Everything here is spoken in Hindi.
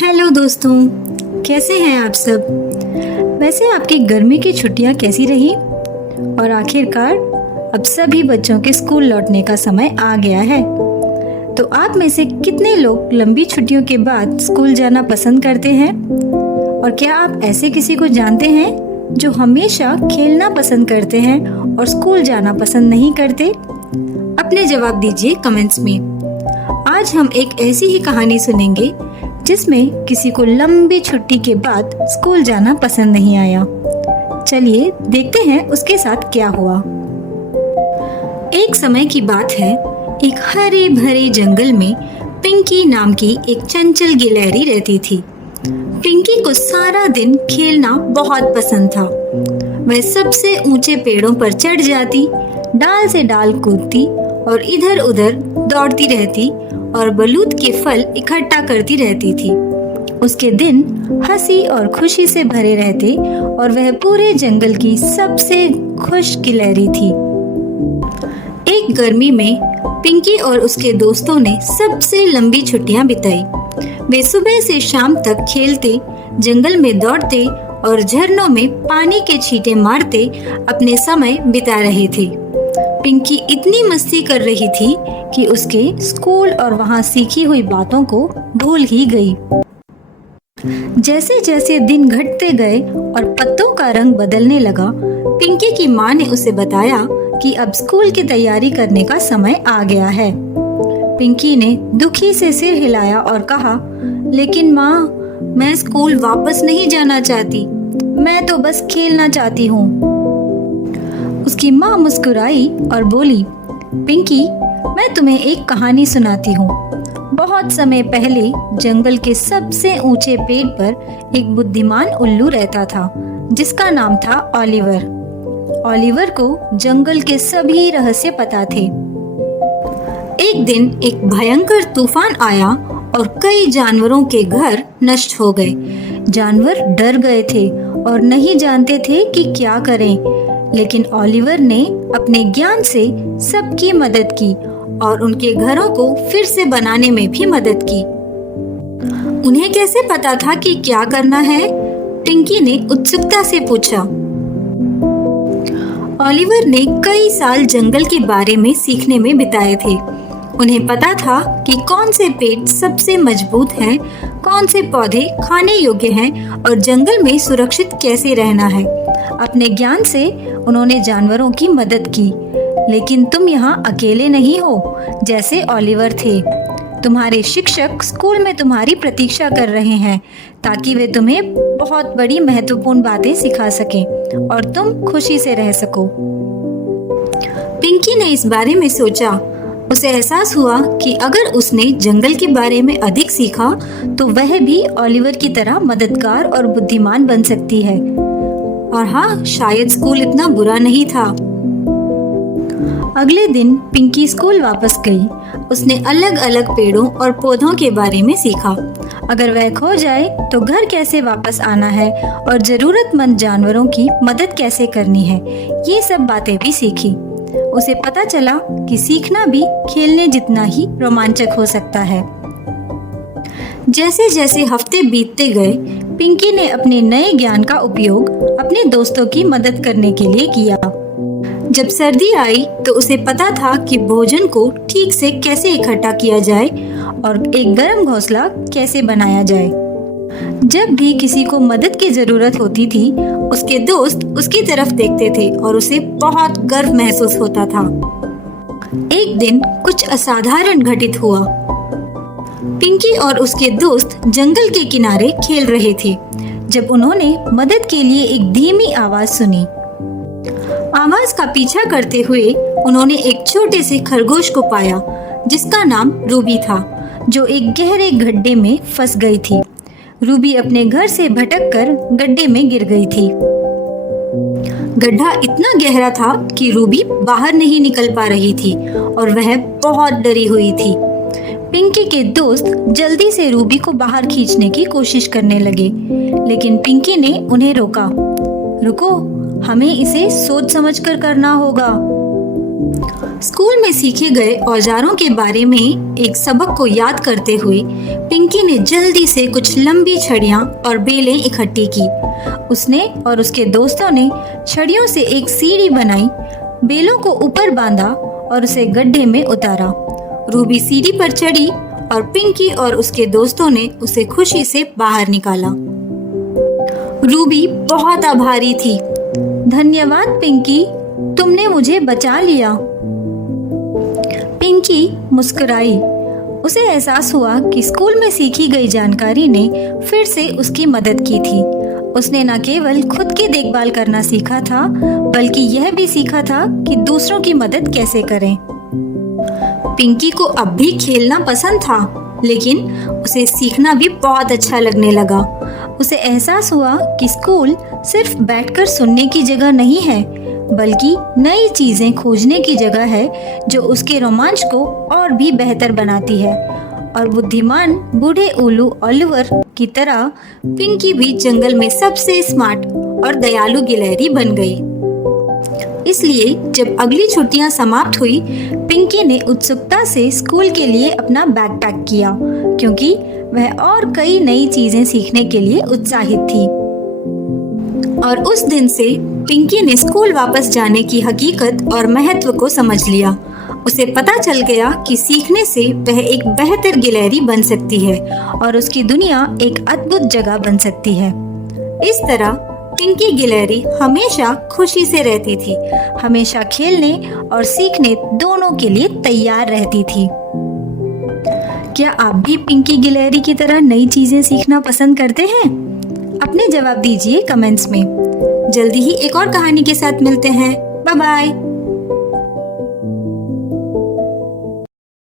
हेलो दोस्तों, कैसे हैं आप सब। वैसे आपकी गर्मी की छुट्टियां कैसी रही। और आखिरकार अब सभी बच्चों के स्कूल लौटने का समय आ गया है। तो आप में से कितने लोग लंबी छुट्टियों के बाद स्कूल जाना पसंद करते हैं। और क्या आप ऐसे किसी को जानते हैं जो हमेशा खेलना पसंद करते हैं और स्कूल जाना पसंद नहीं करते। अपने जवाब दीजिए कमेंट्स में। आज हम एक ऐसी ही कहानी सुनेंगे जिसमें किसी को लंबी छुट्टी के बाद स्कूल जाना पसंद नहीं आया। चलिए देखते हैं उसके साथ क्या हुआ। एक समय की बात है, एक हरे भरे जंगल में पिंकी नाम की एक चंचल गिलहरी रहती थी। पिंकी को सारा दिन खेलना बहुत पसंद था। वह सबसे ऊंचे पेड़ों पर चढ़ जाती, डाल से डाल कूदती और इधर उधर दौड़ती रहती और बलूत के फल इकट्ठा करती रहती थी। उसके दिन हंसी और खुशी से भरे रहते और वह पूरे जंगल की सबसे खुश गिलहरी थी। एक गर्मी में पिंकी और उसके दोस्तों ने सबसे लंबी छुट्टियां बिताई। वे सुबह से शाम तक खेलते, जंगल में दौड़ते और झरनों में पानी के छींटे मारते अपने समय बिता रहे थे। पिंकी इतनी मस्ती कर रही थी कि उसके स्कूल और वहाँ सीखी हुई बातों को भूल ही गई। जैसे जैसे दिन घटते गए और पत्तों का रंग बदलने लगा, पिंकी की माँ ने उसे बताया कि अब स्कूल की तैयारी करने का समय आ गया है। पिंकी ने दुखी से सिर हिलाया और कहा, लेकिन माँ, मैं स्कूल वापस नहीं जाना चाहती। मैं तो बस खेलना चाहती हूँ। उसकी माँ मुस्कुराई और बोली, पिंकी, मैं तुम्हें एक कहानी सुनाती हूँ। बहुत समय पहले जंगल के सबसे ऊंचे पेड़ पर एक बुद्धिमान उल्लू रहता था, जिसका नाम था ओलिवर। ओलिवर को जंगल के सभी रहस्य पता थे। एक दिन एक भयंकर तूफान आया और कई जानवरों के घर नष्ट हो गए। जानवर डर गए थे और नहीं जानते थे कि क्या करें। लेकिन ओलिवर ने अपने ज्ञान से सबकी मदद की और उनके घरों को फिर से बनाने में भी मदद की। उन्हें कैसे पता था कि क्या करना है? पिंकी ने उत्सुकता से पूछा। ओलिवर ने कई साल जंगल के बारे में सीखने में बिताए थे। उन्हें पता था कि कौन से पेड़ सबसे मजबूत हैं, कौन से पौधे खाने योग्य हैं और जंगल में सुरक्षित कैसे रहना है। अपने ज्ञान से उन्होंने जानवरों की मदद की। लेकिन तुम यहाँ अकेले नहीं हो, जैसे ओलिवर थे। तुम्हारे शिक्षक स्कूल में तुम्हारी प्रतीक्षा कर रहे हैं ताकि वे तुम्हें बहुत बड़ी महत्वपूर्ण बातें सिखा सकें और तुम खुशी से रह सको। पिंकी ने इस बारे में सोचा। उसे एहसास हुआ कि अगर उसने जंगल के बारे में अधिक सीखा तो वह भी ओलिवर की तरह मददगार और बुद्धिमान बन सकती है। और हाँ, शायद स्कूल इतना बुरा नहीं था। अगले दिन पिंकी स्कूल वापस गई। उसने अलग अलग पेड़ों और पौधों के बारे में सीखा। अगर वह खो जाए तो घर कैसे वापस आना है और जरूरतमंद जानवरों की मदद कैसे करनी है, ये सब बातें भी सीखी। उसे पता चला कि सीखना भी खेलने जितना ही रोमांचक हो सकता है। जैसे जैसे हफ्ते बीतते गए, पिंकी ने अपने नए ज्ञान का उपयोग अपने दोस्तों की मदद करने के लिए किया। जब सर्दी आई तो उसे पता था कि भोजन को ठीक से कैसे इकट्ठा किया जाए और एक गर्म घोंसला कैसे बनाया जाए। जब भी किसी को मदद की जरूरत होती थी, उसके दोस्त उसकी तरफ देखते थे और उसे बहुत गर्व महसूस होता था। एक दिन कुछ असाधारण घटित हुआ। पिंकी और उसके दोस्त जंगल के किनारे खेल रहे थे जब उन्होंने मदद के लिए एक धीमी आवाज सुनी। आवाज का पीछा करते हुए उन्होंने एक छोटे से खरगोश को पाया जिसका नाम रूबी था, जो एक गहरे गड्ढे में फंस गई थी। रूबी अपने घर से भटककर गड्ढे में गिर गई थी। गड्ढा इतना गहरा था कि रूबी बाहर नहीं निकल पा रही थी और वह बहुत डरी हुई थी। पिंकी के दोस्त जल्दी से रूबी को बाहर खींचने की कोशिश करने लगे, लेकिन पिंकी ने उन्हें रोका। रुको, हमें इसे सोच समझकर करना होगा। स्कूल में सीखे गए औजारों के बारे में एक सबक को याद करते हुए पिंकी ने जल्दी से कुछ लंबी छड़ियां और बेलें इकट्ठी की। उसने और उसके दोस्तों ने छड़ियों से एक सीढ़ी बनाई, बेलों को ऊपर बांधा और उसे गड्ढे में उतारा। रूबी सीढ़ी पर चढ़ी और पिंकी और उसके दोस्तों ने उसे खुशी से बाहर निकाला। रूबी बहुत आभारी थी। धन्यवाद पिंकी, तुमने मुझे बचा लिया। पिंकी मुस्कुराई। उसे एहसास हुआ कि स्कूल में सीखी गई जानकारी ने फिर से उसकी मदद की थी। उसने न केवल खुद की देखभाल करना सीखा था, बल्कि यह भी सीखा था कि दूसरों की मदद कैसे करें। पिंकी को अब भी खेलना पसंद था, लेकिन उसे सीखना भी बहुत अच्छा लगने लगा। उसे एहसास हुआ कि स्कूल सिर्फ बैठकर सुनने की जगह नहीं है, बल्कि नई चीजें खोजने की जगह है जो उसके रोमांच को और भी बेहतर बनाती है। और बुद्धिमान बूढ़े उल्लू ओलिवर की तरह पिंकी भी जंगल में सबसे स्मार्ट और दयालु गिलहरी बन गई। इसलिए जब अगली छुट्टियां समाप्त हुई, पिंकी ने उत्सुकता से स्कूल के लिए अपना बैग पैक किया, क्योंकि वह और कई नई चीजें सीखने के लिए उत्साहित थी। और उस दिन से पिंकी ने स्कूल वापस जाने की हकीकत और महत्व को समझ लिया। उसे पता चल गया कि सीखने से वह एक बेहतर गिलहरी बन सकती है और उसकी दुनिया एक अद्भुत जगह बन सकती है। इस तरह पिंकी गिलहरी हमेशा खुशी से रहती थी, हमेशा खेलने और सीखने दोनों के लिए तैयार रहती थी। क्या आप भी पिंकी गिलहरी की तरह नई चीजें सीखना पसंद करते हैं? अपने जवाब दीजिए कमेंट्स में। जल्दी ही एक और कहानी के साथ मिलते हैं। Bye bye.